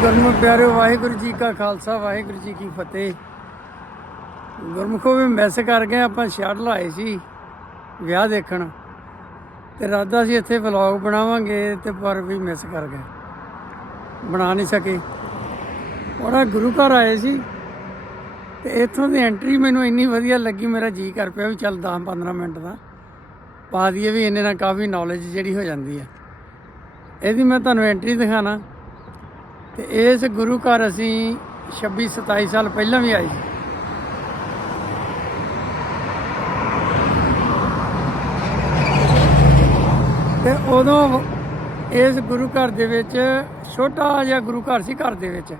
ਗੁਰਮੁਖ ਪਿਆਰਿਓ, ਵਾਹਿਗੁਰੂ ਜੀ ਕਾ ਖਾਲਸਾ, ਵਾਹਿਗੁਰੂ ਜੀ ਕੀ ਫਤਿਹ। ਗੁਰਮੁਖੋ ਵੀ ਮਿਸ ਕਰ ਗਏ, ਆਪਾਂ ਛੱਡ ਲਾਏ ਸੀ ਵਿਆਹ ਦੇਖਣ। ਤੇ ਰਾਦਾ ਸੀ ਇੱਥੇ ਵਲੌਗ ਬਣਾਵਾਂਗੇ ਤੇ ਪਰ ਵੀ ਮਿਸ ਕਰ ਗਏ। ਬਣਾ ਨਹੀਂ ਸਕੇ। ਉਹਨਾਂ ਗੁਰੂ ਘਰ ਆਏ ਸੀ। ਤੇ ਇੱਥੋਂ ਦੀ ਐਂਟਰੀ ਮੈਨੂੰ ਇੰਨੀ ਵਧੀਆ ਲੱਗੀ, ਮੇਰਾ ਜੀ ਕਰ ਪਿਆ ਵੀ ਚੱਲ 10 15 ਮਿੰਟ ਦਾ। ਪਾ ਦਈਏ ਵੀ ਇਹਨੇ ਨਾਲ ਕਾਫੀ ਨੌਲੇਜ ਜਿਹੜੀ ਹੋ ਜਾਂਦੀ ਹੈ। ਇਹਦੀ ਮੈਂ ਤੁਹਾਨੂੰ ਐਂਟਰੀ ਦਿਖਾਣਾ। ਤੇ ਇਸ ਗੁਰੂ ਘਰ ਅਸੀਂ 26 27 ਸਾਲ ਪਹਿਲਾਂ ਵੀ ਆਏ ਸੀ। ਤੇ ਉਦੋਂ ਇਸ ਗੁਰੂ ਘਰ ਦੇ ਵਿੱਚ ਛੋਟਾ ਜਿਹਾ ਗੁਰੂ ਘਰ ਸੀ ਘਰ ਦੇ ਵਿੱਚ।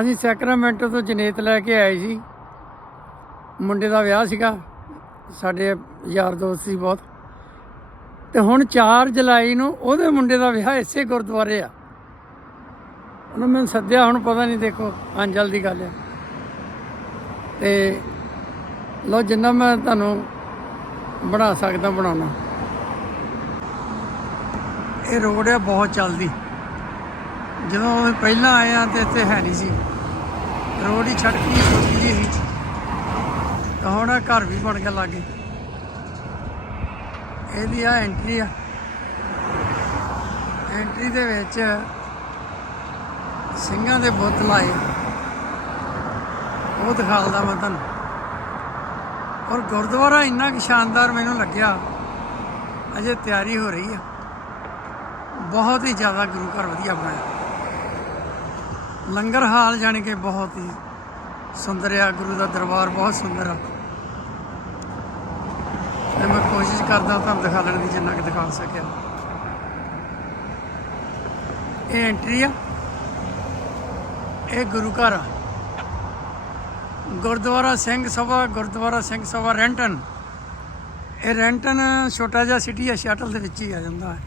ਅਸੀਂ ਸੈਕਰਾਮੈਂਟੋ ਤੋਂ ਜਨੇਤ ਲੈ ਕੇ ਆਏ ਸੀ। ਮੁੰਡੇ ਦਾ ਵਿਆਹ ਸੀਗਾ, ਸਾਡੇ ਯਾਰ ਦੋਸਤ ਸੀ ਬਹੁਤ। ਤੇ ਹੁਣ 4 ਜੁਲਾਈ ਨੂੰ ਉਹਦੇ ਮੁੰਡੇ ਦਾ ਵਿਆਹ ਇਸੇ ਗੁਰਦੁਆਰੇ ਆ। ਉਹਨੇ ਮੈਨੂੰ ਸੱਦਿਆ, ਹੁਣ ਪਤਾ ਨਹੀਂ ਦੇਖੋ, ਅੰਜਲ ਦੀ ਗੱਲ ਹੈ ਤੇ ਲੋ ਜਿੰਨਾ ਮੈਂ ਤੁਹਾਨੂੰ ਬਣਾ ਸਕਦਾ, ਬਣਾਉਣਾ। ਇਹ ਰੋਡ ਆ, ਬਹੁਤ ਚੱਲਦੀ। ਜਦੋਂ ਅਸੀਂ ਪਹਿਲਾਂ ਆਏ ਆ ਤੇ ਇੱਥੇ ਹੈ ਨਹੀਂ ਸੀ। ਰੋਡ ਹੀ ਛੜਕੀ ਛੋਟੀ ਜਿਹੀ ਸੀ। ਤਾਂ ਹੁਣ ਘਰ ਵੀ ਬਣ ਗਿਆ ਲਾਗੇ। ਇਹਦੀ ਆ ਐਂਟਰੀ ਆ। ਐਂਟਰੀ ਦੇ ਵਿੱਚ ਸਿੰਘਾਂ ਦੇ ਬੁੱਤ ਲਾਏ ਉਹ ਦਿਖਾਲਦਾ ਮੈਂ ਤੁਹਾਨੂੰ। ਔਰ ਗੁਰਦੁਆਰਾ ਇੰਨਾ ਕਿ ਸ਼ਾਨਦਾਰ ਮੈਨੂੰ ਲੱਗਿਆ, ਅਜੇ ਤਿਆਰੀ ਹੋ ਰਹੀ ਆ। ਬਹੁਤ ਹੀ ਜ਼ਿਆਦਾ ਗੁਰੂ ਘਰ ਵਧੀਆ ਬਣਾਇਆ। ਲੰਗਰ ਹਾਲ ਜਾਣੀ ਕਿ ਬਹੁਤ ਹੀ ਸੁੰਦਰ ਆ, ਗੁਰੂ ਦਾ ਦਰਬਾਰ ਬਹੁਤ ਸੁੰਦਰ ਆ। ਤੇ ਮੈਂ ਕੋਸ਼ਿਸ਼ ਕਰਦਾ ਤੁਹਾਨੂੰ ਦਿਖਾ ਦੀ ਜਿੰਨਾ ਕਿ ਦਿਖਾ ਸਕਿਆ। ਇਹ ਐਂਟਰੀ ਆ। ਇਹ ਗੁਰੂ ਘਰ ਆ। ਗੁਰਦੁਆਰਾ ਸਿੰਘ ਸਭਾ, ਗੁਰਦੁਆਰਾ ਸਿੰਘ ਸਭਾ ਰੈਂਟਨ। ਇਹ ਰੈਂਟਨ ਛੋਟਾ ਜਿਹਾ ਸਿਟੀ ਆ ਸ਼ਟਲ ਦੇ ਵਿੱਚ ਹੀ ਆ ਜਾਂਦਾ ਹੈ।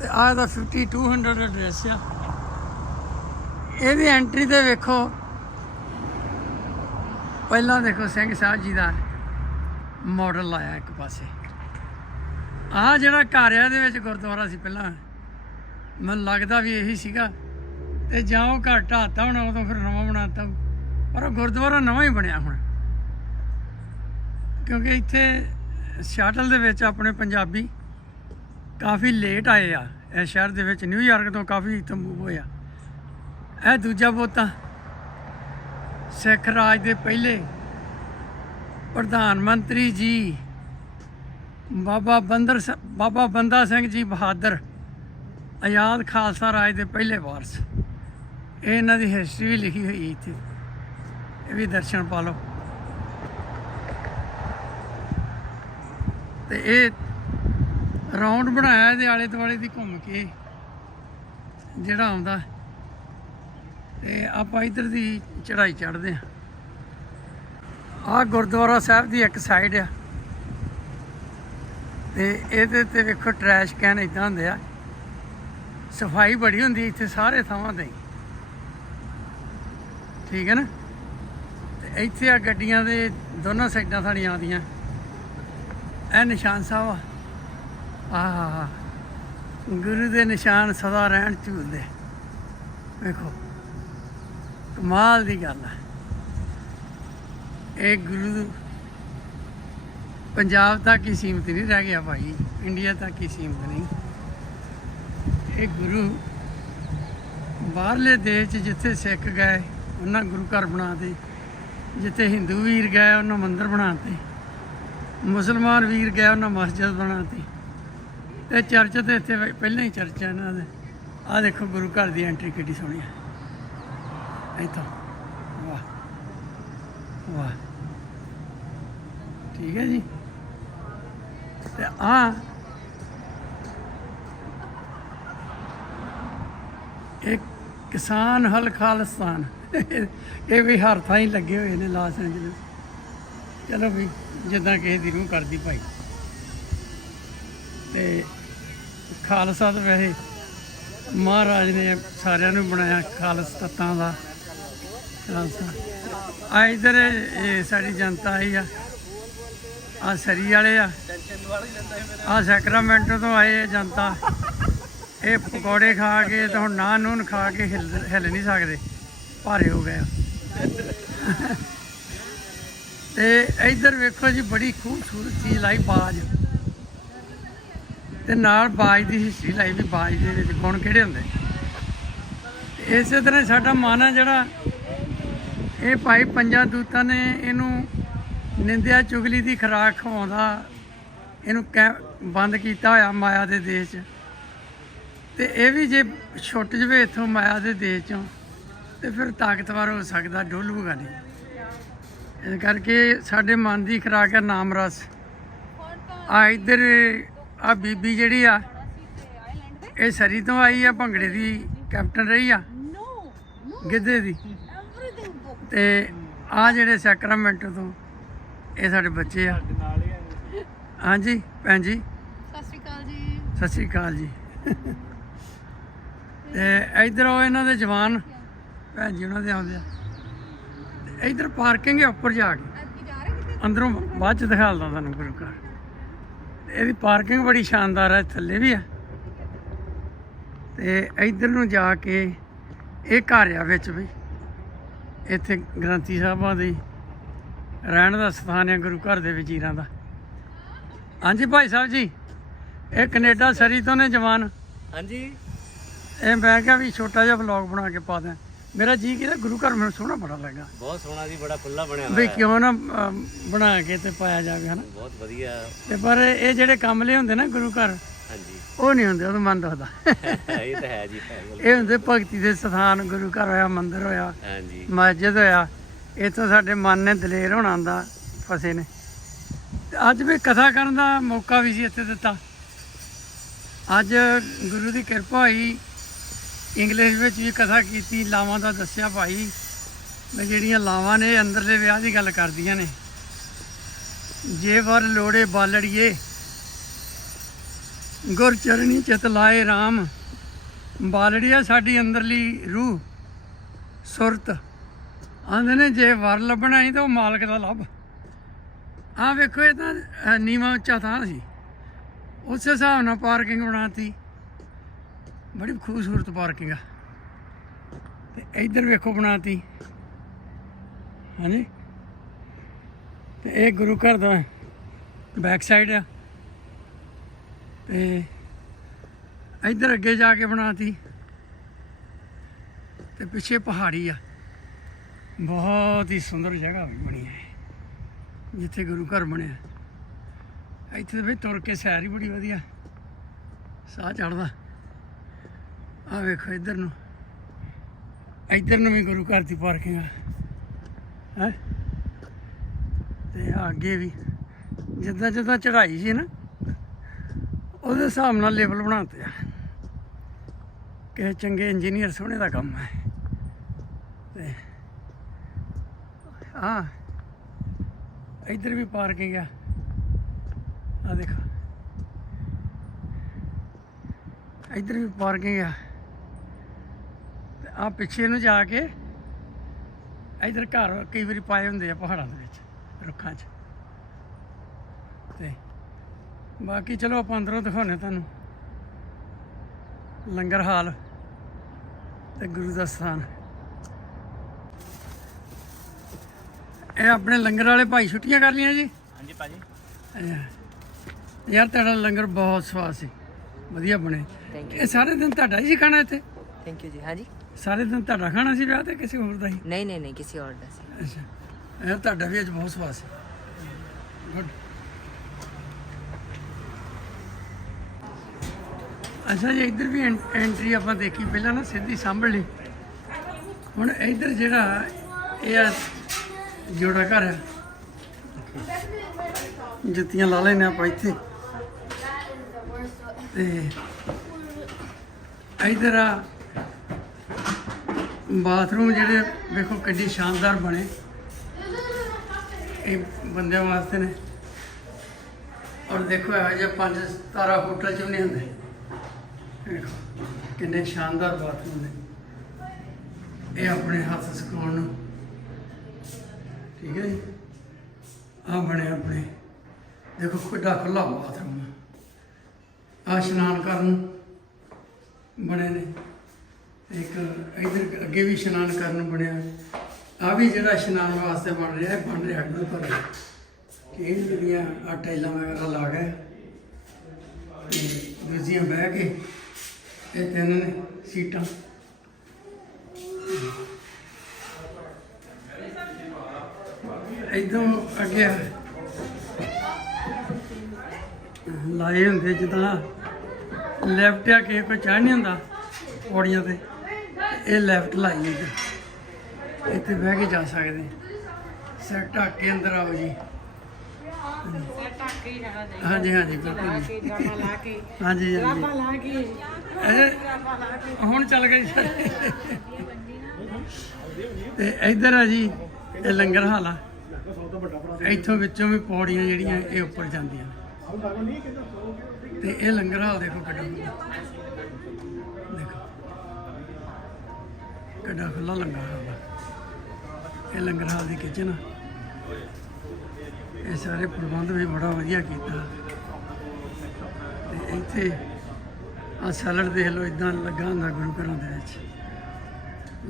ਤੇ ਆਹ ਦਾ 5200 ਐਡਰੈਸ ਆ। ਇਹਦੀ ਐਂਟਰੀ ਤੇ ਵੇਖੋ। ਪਹਿਲਾਂ ਦੇਖੋ ਸਿੰਘ ਸਾਹਿਬ ਜੀ ਦਾ ਮਾਡਲ ਆਇਆ ਇੱਕ ਪਾਸੇ। ਆਹ ਜਿਹੜਾ ਘਰ ਆ ਇਹਦੇ ਵਿੱਚ ਗੁਰਦੁਆਰਾ ਸੀ ਪਹਿਲਾਂ। ਮੈਨੂੰ ਲੱਗਦਾ ਵੀ ਇਹੀ ਸੀਗਾ। ਤੇ ਜਾਂ ਉਹ ਘਰ ਢਾਤਾ ਹੁਣ, ਉਦੋਂ ਫਿਰ ਨਵਾਂ ਬਣਾਤਾ। ਪਰ ਉਹ ਗੁਰਦੁਆਰਾ ਨਵਾਂ ਹੀ ਬਣਿਆ ਹੁਣ। ਕਿਉਂਕਿ ਇੱਥੇ ਸ਼ਾਟਲ ਦੇ ਵਿੱਚ ਆਪਣੇ ਪੰਜਾਬੀ ਕਾਫੀ ਲੇਟ ਆਏ ਆ। ਇਹ ਸ਼ਹਿਰ ਦੇ ਵਿੱਚ ਨਿਊਯਾਰਕ ਤੋਂ ਕਾਫੀ ਤੰਬੂ ਮੂਵ ਹੋਇਆ ਇਹ ਦੂਜਾ ਬੋਤਾ ਸਿੱਖ ਰਾਜ ਦੇ ਪਹਿਲੇ ਪ੍ਰਧਾਨ ਮੰਤਰੀ ਜੀ, ਬਾਬਾ ਬੰਦਰ ਬਾਬਾ ਬੰਦਾ ਸਿੰਘ ਜੀ ਬਹਾਦਰ, ਆਜ਼ਾਦ ਖਾਲਸਾ ਰਾਜ ਦੇ ਪਹਿਲੇ ਵਾਰਸ। ਇਹ ਇਹਨਾਂ ਦੀ ਹਿਸਟਰੀ ਵੀ ਲਿਖੀ ਹੋਈ ਹੈ ਇੱਥੇ। ਇਹ ਵੀ ਦਰਸ਼ਨ ਪਾ ਲਓ। ਤੇ ਇਹ ਰਾਉਂਡ ਬਣਾਇਆ ਇਹਦੇ ਆਲੇ ਦੁਆਲੇ ਦੀ ਘੁੰਮ ਕੇ, ਜਿਹੜਾ ਆਉਂਦਾ। ਤੇ ਆਪਾਂ ਇਧਰ ਦੀ ਚੜਾਈ ਚੜਦੇ ਆ ਆਹ ਗੁਰਦੁਆਰਾ ਸਾਹਿਬ ਦੀ ਇੱਕ ਸਾਈਡ ਆ। ਤੇ ਇਹਦੇ ਤੇ ਵੇਖੋ ਟਰੈਸ਼ ਕੈਨ ਇਦਾਂ ਹੁੰਦੇ ਆ। ਸਫ਼ਾਈ ਬੜੀ ਹੁੰਦੀ ਇੱਥੇ ਸਾਰੇ ਥਾਵਾਂ ਤੇ। ਠੀਕ ਹੈ ਨਾ? ਤੇ ਇੱਥੇ ਆ ਗੱਡੀਆਂ ਦੇ ਦੋਨੋਂ ਸਾਈਡਾਂ ਸਾਡੀਆਂ ਆਉਂਦੀਆਂ। ਇਹ ਨਿਸ਼ਾਨ ਸਾਹਿਬ ਆ। ਆਹ। ਗੁਰੂ ਦੇ ਨਿਸ਼ਾਨ ਸਦਾ ਰਹਿਣ ਝੂਲਦੇ। ਵੇਖੋ। ਕਮਾਲ ਦੀ ਗੱਲ ਹੈ ਇਹ ਗੁਰੂ ਪੰਜਾਬ ਤੱਕ ਹੀ ਸੀਮਤ ਨਹੀਂ ਰਹਿ ਗਿਆ ਭਾਈ। ਇੰਡੀਆ ਤੱਕ ਹੀ ਸੀਮਤ ਨਹੀਂ। ਇਹ ਗੁਰੂ ਬਾਹਰਲੇ ਦੇਸ਼ 'ਚ ਜਿੱਥੇ ਸਿੱਖ ਗਏ ਉਹਨਾਂ ਗੁਰੂ ਘਰ ਬਣਾਤੇ ਜਿੱਥੇ ਹਿੰਦੂ ਵੀਰ ਗਏ, ਉਹਨਾਂ ਮੰਦਿਰ ਬਣਾਤੇ ਮੁਸਲਮਾਨ ਵੀਰ ਗਏ, ਉਹਨਾਂ ਮਸਜਿਦ ਬਣਾਤੀ ਤੇ ਚਰਚ ਤੇ ਇੱਥੇ ਪਹਿਲਾਂ ਹੀ ਚਰਚ ਹੈ ਇਹਨਾਂ ਦੇ। ਆਹ ਦੇਖੋ ਗੁਰੂ ਘਰ ਦੀ ਐਂਟਰੀ ਕਿੱਡੀ ਸੋਹਣੀ ਹੈ ਇੱਥੋਂ, ਵਾਹ ਵਾਹ। ਠੀਕ ਹੈ ਜੀ। ਤੇ ਆ ਇੱਕ ਕਿਸਾਨ ਹਲ ਖਾਲਿਸਤਾਨ। ਇਹ ਵੀ ਹਰ ਥਾਂ ਹੀ ਲੱਗੇ ਹੋਏ ਨੇ ਲਾਸ ਐਂਜਲਸ। ਚਲੋ ਵੀ ਜਿੱਦਾਂ ਕਿਸੇ ਦੀ ਰੂਹ ਕਰਦੀ ਭਾਈ। ਤੇ ਖਾਲਸਾ ਤਾਂ ਵੈਸੇ ਮਹਾਰਾਜ ਨੇ ਸਾਰਿਆਂ ਨੂੰ ਬਣਾਇਆ ਖਾਲਸ ਤੱਤਾਂ ਦਾ ਖਾਲਸਾ। ਆ ਇਧਰ ਇਹ ਸਾਡੀ ਜਨਤਾ ਆਈ ਆ। ਆ ਸਰੀ ਵਾਲੇ ਆ। ਆ ਸੈਕਰਾਮੈਂਟੋ ਤੋਂ ਆਏ ਆ ਜਨਤਾ। ਇਹ ਪਕੌੜੇ ਖਾ ਕੇ ਤੇ ਹੁਣ ਨਾਨ ਨੂਨ ਖਾ ਕੇ ਹਿਲ ਹਿੱਲ ਨਹੀਂ ਸਕਦੇ। ਭਾਰੇ ਹੋ ਗਏ ਤੇ ਇੱਧਰ ਵੇਖੋ ਜੀ, ਬੜੀ ਖੂਬਸੂਰਤ ਚੀਜ਼ ਲਾਈ ਬਾਜ। ਤੇ ਨਾਲ ਬਾਜ ਦੀ ਹਿਸਟਰੀ ਲਾਈ ਵੀ ਬਾਜ ਦੇ ਵਿੱਚ ਗੁਣ ਕਿਹੜੇ ਹੁੰਦੇ? ਇਸੇ ਤਰ੍ਹਾਂ ਸਾਡਾ ਮਨ ਆ ਜਿਹੜਾ ਇਹ ਭਾਈ ਪੰਜਾਂ ਦੂਤਾਂ ਨੇ ਇਹਨੂੰ ਨਿੰਦਿਆ, ਚੁਗਲੀ ਦੀ ਖੁਰਾਕ ਖਵਾਉਂਦਾ, ਇਹਨੂੰ ਕੈ ਬੰਦ ਕੀਤਾ ਹੋਇਆ ਮਾਇਆ ਦੇ ਦੇਸ਼ 'ਚ। ਤੇ ਇਹ ਵੀ ਜੇ ਛੁੱਟ ਜਵੇ ਇਥੋਂ ਮਾਇਆ ਦੇ ਦੇਸ਼ 'ਚੋਂ। ਤੇ ਫਿਰ ਤਾਕਤਵਰ ਹੋ ਸਕਦਾ ਡੋਲੂਗਾ ਨਹੀਂ। ਇਸ ਕਰਕੇ ਸਾਡੇ ਮਨ ਦੀ ਖੁਰਾਕ ਹੈ ਨਾਮ ਰਸ। ਆ ਇੱਧਰ ਆ ਬੀਬੀ ਜਿਹੜੀ ਆ ਇਹ ਸਰੀ ਤੋਂ ਆਈ ਆ ਭੰਗੜੇ ਦੀ ਕੈਪਟਨ ਰਹੀ ਆ। ਗਿੱਧੇ ਦੀ. ਤੇ ਆ ਜਿਹੜੇ ਸੈਕਰਾਮੈਂਟੋ ਤੋਂ ਇਹ ਸਾਡੇ ਬੱਚੇ ਆ। ਹਾਂਜੀ ਭੈਣ ਜੀ। ਸਤਿ ਸ਼੍ਰੀ ਅਕਾਲ ਜੀ। ਸਤਿ ਸ਼੍ਰੀ ਅਕਾਲ ਜੀ। ਤੇ ਇਧਰ ਉਹ ਇਹਨਾਂ ਦੇ ਜਵਾਨ। ਭੈਣ ਜੀ ਉਹਨਾਂ ਦੇ ਆਉਂਦੇ ਆ। ਤੇ ਇਧਰ ਪਾਰਕਿੰਗ ਹੈ ਉੱਪਰ ਜਾ ਕੇ। ਅੰਦਰੋਂ ਬਾਅਦ ਚ ਦਿਖਾਲਦਾ ਤੁਹਾਨੂੰ ਗੁਰੂ ਘਰ। ਇਹਦੀ ਪਾਰਕਿੰਗ ਬੜੀ ਸ਼ਾਨਦਾਰ ਹੈ ਥੱਲੇ ਵੀ ਆ ਤੇ ਇਧਰ ਨੂੰ ਜਾ ਕੇ ਇਹ ਘਰ ਆ ਵਿੱਚ ਵੀ। ਇੱਥੇ ਗ੍ਰੰਥੀ ਸਾਹਿਬਾਂ ਦੀ ਰਹਿਣ ਦਾ ਸਥਾਨ ਹੈ ਗੁਰੂ ਘਰ ਦੇ ਵਜ਼ੀਰਾਂ ਦਾ। ਹਾਂਜੀ ਭਾਈ ਸਾਹਿਬ ਜੀ ਇਹ ਕੈਨੇਡਾ ਸਰੀ ਤੋਂ ਨੇ ਜਵਾਨ। ਹਾਂਜੀ। ਇਹ ਮੈਂ ਕਿਹਾ ਵੀ ਛੋਟਾ ਜਿਹਾ ਵਲੌਗ ਬਣਾ ਕੇ ਪਾ ਦਿਆਂ। ਮੇਰਾ ਜੀ ਕਿਹਦਾ ਗੁਰੂ ਘਰ ਮੈਨੂੰ ਸੋਹਣਾ ਬੜਾ ਲੱਗਾ। ਬਹੁਤ ਸੋਹਣਾ ਜੀ ਬੜਾ ਖੁੱਲਾ ਬਣਿਆ ਵੀ ਹੋਇਆ। ਹੈ। ਕਿਉਂ ਨਾ ਅਮ, ਬਣਾ ਕੇ ਤੇ ਪਾਇਆ ਜਾਵੇ ਹਨਾ? ਬਹੁਤ ਵਧੀਆ। ਤੇ ਪਰ ਇਹ ਜਿਹੜੇ ਕੰਮ ਲਈ ਹੁੰਦੇ ਨਾ ਗੁਰੂ ਘਰ ਹਾਂਜੀ। ਉਹ ਨਹੀਂ ਹੁੰਦੇ ਉਹਨੂੰ ਮਨ ਦੱਸਦਾ ਇਹ ਤਾਂ ਹੈ ਜੀ ਹੈ। ਇਹ ਹੁੰਦੇ ਭਗਤੀ ਦੇ ਸਥਾਨ ਗੁਰੂ ਘਰ ਹੋਇਆ ਮੰਦਿਰ ਹੋਇਆ ਹਾਂਜੀ। ਮਸਜਿਦ ਹੋਇਆ ਇੱਥੋਂ ਸਾਡੇ ਮਨ ਨੇ ਦਲੇਰ ਹੋਣਾ ਦਾ ਫਸੇ ਨੇ। ਤੇ ਅੱਜ ਵੀ ਕਥਾ ਕਰਨ ਦਾ ਮੌਕਾ ਵੀ ਸੀ ਇੱਥੇ ਦਿੱਤਾ। ਅੱਜ ਗੁਰੂ ਦੀ ਕਿਰਪਾ ਹੋਈ ਇੰਗਲਿਸ਼ ਵਿੱਚ ਵੀ ਕਥਾ ਕੀਤੀ ਲਾਵਾਂ ਦਾ ਦੱਸਿਆ ਭਾਈ। ਮੈਂ ਜਿਹੜੀਆਂ ਲਾਵਾਂ ਨੇ ਅੰਦਰਲੇ ਵਿਆਹ ਦੀ ਗੱਲ ਕਰਦੀਆਂ ਨੇ। ਜੇ ਵਰ ਲੋੜੇ ਬਾਲੜੀਏ ਗੁਰ ਚਰਣੀ ਚਿਤ ਲਾਏ RAM ਬਾਲੜੀਆ ਸਾਡੀ ਅੰਦਰਲੀ ਰੂਹ ਸੁਰਤ। ਆਂਦੇ ਨੇ ਜੇ ਵਰ ਲੱਭਣਾ ਹੀ ਤਾਂ ਉਹ ਮਾਲਕ ਦਾ ਲੱਭ। ਆ ਵੇਖੋ ਇਹ ਤਾਂ ਅ, ਨੀਵਾਂ ਉੱਚਾ ਥਾਂ ਸੀ। ਉਸੇ ਹਿਸਾਬ ਨਾਲ ਪਾਰਕਿੰਗ ਬਣਾਤੀ। ਬੜੀ ਖੂਬਸੂਰਤ ਪਾਰਕਿੰਗ ਆ। ਤੇ ਇੱਧਰ ਵੇਖੋ ਬਣਾਤੀ। ਹਾਂਜੀ। ਤੇ ਇਹ ਗੁਰੂ ਘਰ ਦਾ ਬੈਕ ਸਾਈਡ ਆ। ਤੇ ਇੱਧਰ ਅੱਗੇ ਜਾ ਕੇ ਬਣਾਤੀ। ਤੇ ਪਿੱਛੇ ਪਹਾੜੀ ਆ। ਬਹੁਤ ਹੀ ਸੁੰਦਰ ਜਗ੍ਹਾ ਵੀ ਬਣੀ ਹੈ। ਜਿੱਥੇ ਗੁਰੂ ਘਰ ਬਣਿਆ। ਇੱਥੇ ਤਾਂ ਵੀ ਤੁਰ ਕੇ ਸੈਰ ਹੀ ਬੜੀ ਵਧੀਆ। ਸਾਹ ਚੜਦਾ ਆ ਵੇਖੋ ਇੱਧਰ ਨੂੰ। ਇੱਧਰ ਨੂੰ ਵੀ ਗੁਰੂ ਘਰ ਦੀ ਪਾਰਕਿੰਗ ਆ। ਹੈ? ਤੇ ਅੱਗੇ ਵੀ, ਜਿੱਦਾਂ ਜਿੱਦਾਂ ਚੜਾਈ ਸੀ ਨਾ, ਉਹਦੇ ਹਿਸਾਬ ਨਾਲ ਲੈਵਲ ਬਣਾਤੇ ਆ। ਕਿ ਚੰਗੇ ਇੰਜੀਨੀਅਰ ਸੋਹਣੇ ਦਾ ਕੰਮ ਹੈ ਤੇ ਆ, ਇੱਧਰ ਵੀ ਪਾਰਕਿੰਗ ਆ। ਆ ਦੇਖੋ। ਇੱਧਰ ਵੀ ਪਾਰਕਿੰਗ ਆ। ਆ ਪਿੱਛੇ ਨੂੰ ਜਾ ਕੇ ਇੱਧਰ ਘਰ ਕਈ ਵਾਰੀ ਪਾਏ ਹੁੰਦੇ ਆ ਪਹਾੜਾਂ ਦੇ ਵਿੱਚ ਰੁੱਖਾਂ 'ਚ। ਤੇ ਬਾਕੀ ਚਲੋ ਆਪਾਂ ਅੰਦਰੋਂ ਦਿਖਾਉਣੇ ਤੁਹਾਨੂੰ। ਲੰਗਰ ਹਾਲ ਤੇ ਗੁਰੂ ਦਾ ਸਥਾਨ। ਇਹ ਆਪਣੇ ਲੰਗਰ ਵਾਲੇ ਭਾਈ ਛੁੱਟੀਆਂ ਕਰ ਲਈਆਂ ਜੀ? ਹਾਂਜੀ ਭਾਜੀ। ਯਾਰ ਤੁਹਾਡਾ ਲੰਗਰ ਬਹੁਤ ਸਵਾਦ ਸੀ। ਵਧੀਆ ਬਣੇ। ਇਹ ਸਾਰੇ ਦਿਨ ਤੁਹਾਡਾ ਹੀ ਸੀ ਖਾਣਾ ਇੱਥੇ? ਥੈਂਕ ਯੂ ਜੀ ਹਾਂਜੀ। ਸਾਰੇ ਦਿਨ ਤੁਹਾਡਾ ਖਾਣਾ ਸੀ ਵਿਆਹ ਤੇ ਕਿਸੇ ਹੋਰ ਦਾ ਹੀ? ਨਹੀਂ ਨਹੀਂ ਨਹੀਂ ਕਿਸੇ ਹੋਰ ਦਾ ਸੀ। ਅੱਛਾ। ਇਹ ਤੁਹਾਡਾ ਵੀ ਅੱਜ ਬਹੁਤ ਸਵਾਦ ਸੀ। ਗੁੱਡ ਅੱਛਾ ਜੀ ਇੱਧਰ ਵੀ ਐਂਟਰੀ ਆਪਾਂ ਦੇਖੀ ਪਹਿਲਾਂ ਨਾ ਸਿੱਧੀ ਸਾਂਭਲ ਲਈ। ਹੁਣ ਇੱਧਰ ਜਿਹੜਾ ਇਹ ਆ ਜੋੜਾ ਘਰ ਹੈ ਜੁੱਤੀਆਂ ਲਾ ਲੈਨੇ ਆਪਾਂ ਇੱਥੇ। ਤੇ ਇੱਧਰ ਆ ਬਾਥਰੂਮ ਜਿਹੜੇ ਵੇਖੋ ਕਿੱਡੀ ਸ਼ਾਨਦਾਰ ਬਣੇ। ਇਹ ਬੰਦਿਆਂ ਵਾਸਤੇ ਨੇ। ਔਰ ਦੇਖੋ ਇਹੋ ਜਿਹਾ ਪੰਜ ਤਾਰਾ ਹੋਟਲ ਚ ਵੀ ਨਹੀਂ ਹੁੰਦੇ। ਕਿੰਨੇ ਸ਼ਾਨਦਾਰ ਬਾਥਰੂਮ ਨੇ। ਇਹ ਆਪਣੇ ਹੱਥ ਸੁਕਾਉਣ ਨੂੰ। ਠੀਕ ਹੈ ਜੀ। ਆ ਬਣੇ ਆਪਣੇ। ਦੇਖੋ ਖੁੱਡਾ ਖੁੱਲਾ ਬਾਥਰੂਮ ਆ ਇਸ਼ਨਾਨ ਕਰਨ ਬਣੇ ਨੇ। ਇੱਕ ਇਧਰ ਅੱਗੇ ਵੀ ਇਸ਼ਨਾਨ ਕਰਨ ਨੂੰ ਬਣਿਆ। ਆ ਵੀ ਜਿਹੜਾ ਇਸ਼ਨਾਨ ਵਾਸਤੇ ਬਣ ਰਿਹਾ ਇਹ ਬਣ ਰਿਹਾ ਅੱਗੇ ਪਰ ਇਹ ਜਿਹੜੀਆਂ ਆ ਟਾਈਲਾਂ ਵਗੈਰਾ ਲਾ ਗਏ ਦੂਜੀਆਂ ਬਹਿ ਕੇ ਇਹ ਤਿੰਨ ਨੇ ਸੀਟਾਂ। ਇਦੋਂ ਅੱਗੇ ਲਾਏ ਹੁੰਦੇ ਜਿੱਦਾਂ ਲੈਫਟ ਆ ਕੇ ਕੋਈ ਚੜ੍ਹ ਨਹੀਂ ਹੁੰਦਾ ਪੌੜੀਆਂ ਤੇ। ਇਹ ਲੈਫਟ ਲਾਈ ਹੈ ਇੱਥੇ ਬਹਿ ਕੇ ਜਾ ਸਕਦੇ। ਸਿਰ ਢੱਕ ਕੇ ਅੰਦਰ ਆਓ ਜੀ। ਹਾਂਜੀ ਹਾਂਜੀ ਬਿਲਕੁਲ ਜੀ। ਲਾ ਕੇ। ਹਾਂਜੀ ਹਾਂਜੀ। ਲਾ ਕੇ। ਇਹ ਹੁਣ ਚੱਲ ਗਈ ਤੇ ਇੱਧਰ ਆ ਜੀ ਇਹ ਲੰਗਰ ਹਾਲ। ਆ ਇੱਥੋਂ ਵਿੱਚੋਂ ਵੀ ਪੌੜੀਆਂ ਜਿਹੜੀਆਂ ਇਹ ਉੱਪਰ ਜਾਂਦੀਆਂ। ਤੇ ਇਹ ਲੰਗਰ ਹਾਲ ਦੇਖੋ ਕਿੱਡਾ ਕਿੱਡਾ ਖੁੱਲਾ ਲੰਗਰ ਹਾਲ ਆ ਇਹ ਲੰਗਰ ਹਾਲ ਦੀ ਕਿਚਨ ਇਹ ਸਾਰੇ ਪ੍ਰਬੰਧ ਵੀ ਬੜਾ ਵਧੀਆ ਕੀਤਾ। ਤੇ ਇੱਥੇ ਆ ਸੈਲਡ ਦੇਖ ਲਓ ਇਦਾਂ ਲੱਗਾ ਹੁੰਦਾ ਗੁਰੂ ਘਰਾਂ ਦੇ ਵਿੱਚ।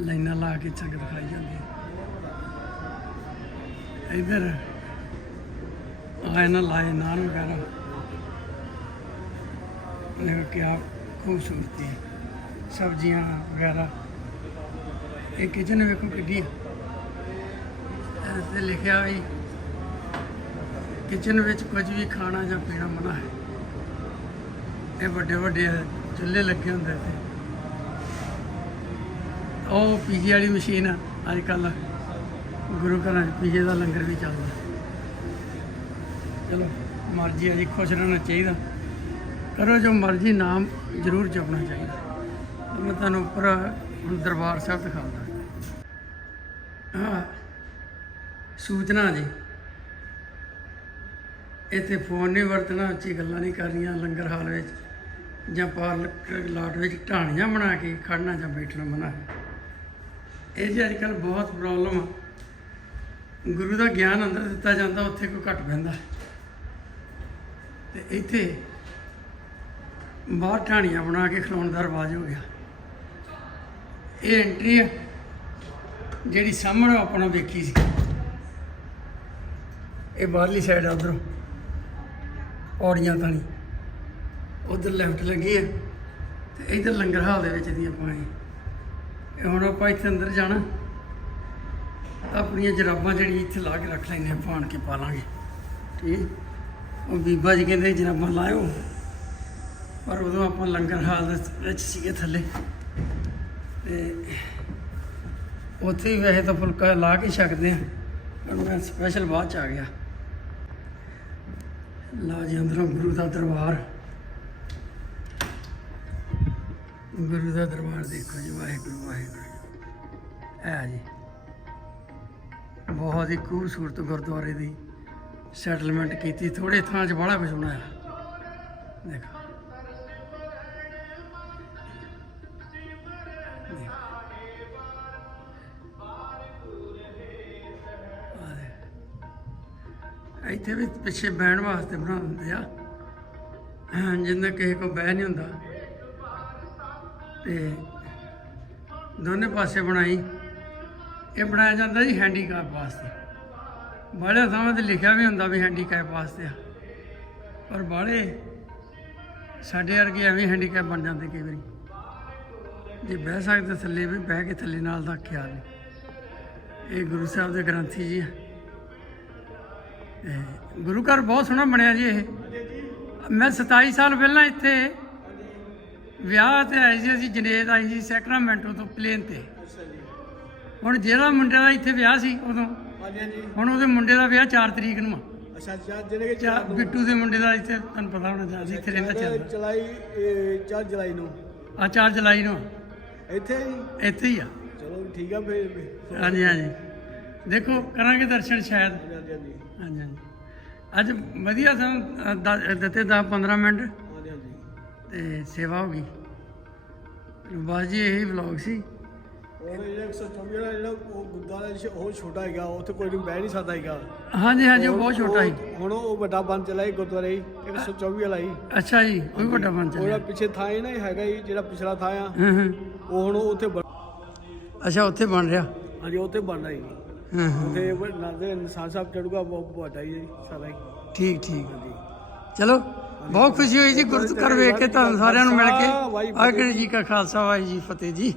ਲਾਈਨਾਂ ਲਾ ਕੇ ਸੰਗਤ ਖਾਈ ਜਾਂਦੀ ਹੈ। ਇਧਰ ਆਏ ਨਾ ਲਾਏ ਨਾਨ ਵਗੈਰਾ। ਦੇਖੋ ਕਿਆ ਖੂਬਸੂਰਤੀ। ਹੈ ਸਬਜ਼ੀਆਂ ਵਗੈਰਾ। ਇਹ ਕਿਚਨ ਵੇਖੋ ਕਿੱਡੀ ਤੇ ਲਿਖਿਆ ਵੀ ਕਿਚਨ ਵਿੱਚ ਕੁਝ ਵੀ ਖਾਣਾ ਜਾਂ ਪੀਣਾ ਮਨਾ ਹੈ। ਇਹ ਵੱਡੇ ਵੱਡੇ ਚੁੱਲ੍ਹੇ ਲੱਗੇ ਹੁੰਦੇ ਤੇ। ਉਹ ਪੀਜੀ ਵਾਲੀ ਮਸ਼ੀਨ ਆ ਅੱਜ ਕੱਲ ਗੁਰੂ ਘਰਾਂ 'ਚ ਪੀਜੇ ਦਾ ਲੰਗਰ ਵੀ ਚੱਲਦਾ। ਚਲੋ, ਮਰਜ਼ੀ ਆ ਜੀ, ਖੁਸ਼ ਰਹਿਣਾ ਚਾਹੀਦਾ। ਕਰੋ ਜੋ ਮਰਜ਼ੀ, ਨਾਮ ਜ਼ਰੂਰ ਜਪਣਾ ਚਾਹੀਦਾ। ਮੈਂ ਤੁਹਾਨੂੰ ਉੱਪਰ ਹੁਣ ਦਰਬਾਰ ਸਾਹਿਬ ਦਿਖਾਉਂਦਾ। ਸੂਚਨਾ ਜੀ। ਇੱਥੇ ਫੋਨ ਨਹੀਂ ਵਰਤਣਾ, ਉੱਚੀ ਗੱਲਾਂ ਨਹੀਂ ਕਰਨੀਆਂ ਲੰਗਰ ਹਾਲ ਵਿੱਚ ਜਾਂ ਪਾਰਕ ਲਾਟ ਵਿੱਚ ਢਾਣੀਆਂ ਬਣਾ ਕੇ ਖੜਨਾ ਜਾਂ ਬੈਠਣਾ ਮਨਾ ਹੈ। ਇਹ ਜੀ ਅੱਜ ਕੱਲ੍ਹ ਬਹੁਤ ਪ੍ਰੋਬਲਮ ਆ। ਗੁਰੂ ਦਾ ਗਿਆਨ ਅੰਦਰ ਦਿੱਤਾ ਜਾਂਦਾ, ਉੱਥੇ ਕੋਈ ਘਟ ਪੈਂਦਾ ਤੇ ਇੱਥੇ ਬਾਹਰ ਢਾਣੀਆਂ ਬਣਾ ਕੇ ਖਲੋਣ ਦਾ ਰਿਵਾਜ ਹੋ ਗਿਆ। ਇਹ ਐਂਟਰੀ ਹੈ ਜਿਹੜੀ ਸਾਹਮਣੇ ਆਪਣਾ ਵੇਖੀ ਸੀ। ਇਹ ਬਾਹਰਲੀ ਸਾਈਡ ਆ ਉਧਰੋਂ। ਪੌੜੀਆਂ ਤਾਣੀ ਨਹੀਂ। ਉਧਰ ਲੈਫਟ ਲੱਗੀ ਹੈ ਤੇ ਇਧਰ ਲੰਗਰ ਹਾਲ ਦੇ ਵਿੱਚ ਦੀਆਂ ਪਾਣੀ ਇਹ ਹੁਣ ਆਪਾਂ ਇੱਥੇ ਅੰਦਰ ਜਾਣਾ। ਆਪਣੀਆਂ ਜਰਾਬਾਂ ਜਿਹੜੀਆਂ ਇੱਥੇ ਲਾ ਕੇ ਰੱਖ ਲੈਣੇ ਪਾਣ ਕੇ ਪਾ ਲਾਂਗੇ। ਠੀਕ ਉਹ ਬੀਬਾ ਜੀ ਕਹਿੰਦੇ ਜਰਾਬਾਂ ਲਾਇਓ। ਪਰ ਉਦੋਂ ਆਪਾਂ ਲੰਗਰ ਹਾਲ ਦੇ ਵਿੱਚ ਸੀਗੇ ਥੱਲੇ। ਤੇ ਉੱਥੇ ਹੀ ਵੈਸੇ ਤਾਂ ਫੁਲਕਾ ਲਾ ਕੇ ਛਕਦੇ ਆ। ਪਰ ਮੈਂ ਸਪੈਸ਼ਲ ਬਾਅਦ ਚ ਆ ਗਿਆ। ਲਓ ਜੀ ਅੰਦਰੋਂ ਗੁਰੂ ਦਾ ਦਰਬਾਰ। ਗੁਰੂ ਦਾ ਦਰਬਾਰ ਦੇਖੋ ਜੀ, ਵਾਹਿਗੁਰੂ ਵਾਹਿਗੁਰੂ। ਹੈ ਜੀ। ਬਹੁਤ ਹੀ ਖੂਬਸੂਰਤ ਗੁਰਦੁਆਰੇ ਦੀ ਸੈਟਲਮੈਂਟ ਕੀਤੀ। ਥੋੜੇ ਥਾਂ 'ਚ ਬੜਾ ਕੁਝ ਹੋਣਾ ਦੇਖੋ ਦੇਖੋ। ਇੱਥੇ ਵੀ ਪਿੱਛੇ ਬਹਿਣ ਵਾਸਤੇ ਬਣਾ ਦਿੰਦੇ ਆ। ਹਾਂ, ਜਿੰਨਾ ਕਿਸੇ ਕੋ ਬਹਿ ਨਹੀਂ ਹੁੰਦਾ। ਤੇ ਦੋਨੇ ਪਾਸੇ ਬਣਾਈ। ਇਹ ਬਣਾਇਆ ਜਾਂਦਾ ਜੀ ਹੈਂਡੀਕੈਪ ਵਾਸਤੇ। ਬਾਹਲੇ ਥਾਵਾਂ ਤੇ ਲਿਖਿਆ ਵੀ ਹੁੰਦਾ ਵੀ ਹੈਂਡੀਕੈਪ ਵਾਸਤੇ ਆ। ਪਰ ਬਾਹਲੇ ਸਾਡੇ ਵਰਗੇ ਐਵੇਂ ਹੈਂਡੀਕੈਪ ਬਣ ਜਾਂਦੇ ਕਈ ਵਾਰੀ। ਜੇ ਬਹਿ ਸਕਦੇ ਥੱਲੇ ਵੀ ਬਹਿ ਕੇ ਥੱਲੇ ਨਾਲ ਦਾ ਖਿਆਲ ਨਹੀਂ। ਇਹ ਗੁਰੂ ਸਾਹਿਬ ਦੇ ਗ੍ਰੰਥੀ ਜੀ ਆ। ਤੇ ਗੁਰੂ ਘਰ ਬਹੁਤ ਸੋਹਣਾ ਬਣਿਆ ਜੀ ਇਹ। ਮੈਂ 27 ਸਾਲ ਪਹਿਲਾਂ ਇੱਥੇ ਵਿਆਹ ਤੇ ਆਈ ਸੀ ਅਸੀਂ ਜਨੇਤ ਆਈ ਸੀ ਸੈਕਰਾਮੈਂਟੋ ਤੋਂ ਪਲੇਨ ਤੇ। ਹੁਣ ਜਿਹੜਾ ਮੁੰਡੇ ਦਾ ਇੱਥੇ ਵਿਆਹ ਸੀ ਉਦੋਂ ਹੁਣ ਉਹਦੇ ਮੁੰਡੇ ਦਾ ਵਿਆਹ 4 ਤਰੀਕ ਨੂੰ ਆ। ਅੱਛਾ ਜਿਹੜੇ ਕਿ ਬਿੱਟੂ ਦੇ ਮੁੰਡੇ ਦਾ ਇੱਥੇ ਤੁਹਾਨੂੰ ਪਤਾ ਹੋਣਾ ਚਾਹੀਦਾ ਇੱਥੇ ਰਹਿੰਦਾ ਚੱਲਦਾ ਚਲਾਈ 4 ਜੁਲਾਈ ਨੂੰ। ਆ 4 ਜੁਲਾਈ ਨੂੰ। ਇੱਥੇ ਹੀ? ਇੱਥੇ ਹੀ ਆ। ਚਲੋ ਠੀਕ ਆ ਫਿਰ ਫਿਰ। ਹਾਂਜੀ ਹਾਂਜੀ। ਦੇਖੋ ਕਰਾਂਗੇ ਦਰਸ਼ਨ ਸ਼ਾਇਦ। ਹਾਂਜੀ ਹਾਂਜੀ। ਅੱਜ ਵਧੀਆ ਸਾਨੂੰ ਦ- ਦਿੱਤੇ 10 15 ਮਿੰਟ। ਹਾਂਜੀ ਹਾਂਜੀ। ਤੇ ਸੇਵਾ ਹੋ ਗਈ। ਬਸ ਜੀ ਇਹੀ ਵਲੌਗ ਸੀ। ਉਹ ਜਿਹੜਾ 124 ਵਾਲਾ ਜਿਹੜਾ ਉਹ ਗੁਰਦੁਆਰਾ ਸੀ, ਉਹ ਛੋਟਾ ਹੈਗਾ ਉੱਥੇ ਕੋਈ ਨਹੀਂ ਬਹਿ ਨਹੀਂ ਸਕਦਾ ਹੈਗਾ ਹਾਂਜੀ ਹਾਂਜੀ ਉਹ ਬਹੁਤ ਛੋਟਾ ਸੀ। ਉਹ- ਹੁਣ ਉਹ ਵੱਡਾ ਬਣ ਚਲਾ ਹੈ ਗੁਰਦੁਆਰੇ ਹੀ, 124 ਵਾਲਾ ਹੀ ਅੱਛਾ ਜੀ ਉਹ ਵੀ ਵੱਡਾ ਬਣ ਉਹਦਾ ਚੱਲਿਆ ਪਿੱਛੇ ਥਾਂ ਹੈ ਨਾ ਹੈਗਾ ਹੀ ਜਿਹੜਾ ਪਿਛਲਾ ਥਾਂ ਆ। ਹਾਂ ਹਾਂ। ਉਹ ਹੁਣ ਉੱਥੇ ਬਣ- ਅੱਛਾ ਉੱਥੇ ਬਣ ਰਿਹਾ। ਹਾਂਜੀ ਉੱਥੇ ਬਣਨਾ ਹੀ ਹਾਂ ਹਾਂ ਉੱਥੇ ਨਾਦੇ ਨਿਸ਼ਾਨ ਸਾਹਿਬ ਚੜੂਗਾ ਬਹੁਤ ਵੱਡਾ ਹੀ ਹੈ ਜੀ, ਸਾਰਾ ਹੀ। ਠੀਕ ਠੀਕ। ਚਲੋ ਬਹੁਤ ਖੁਸ਼ੀ ਹੋਈ ਜੀ ਗੁਰਦੁਆਰਾ ਵੇਖ ਕੇ ਤੁਹਾਨੂੰ ਸਾਰਿਆਂ ਨੂੰ ਮਿਲ ਕੇ। ਵਾਹਿਗੁਰੂ ਜੀ ਕਾ ਖਾਲਸਾ ਵਾਹਿਗੁਰੂ ਜੀ ਫਤਿਹ ਜੀ।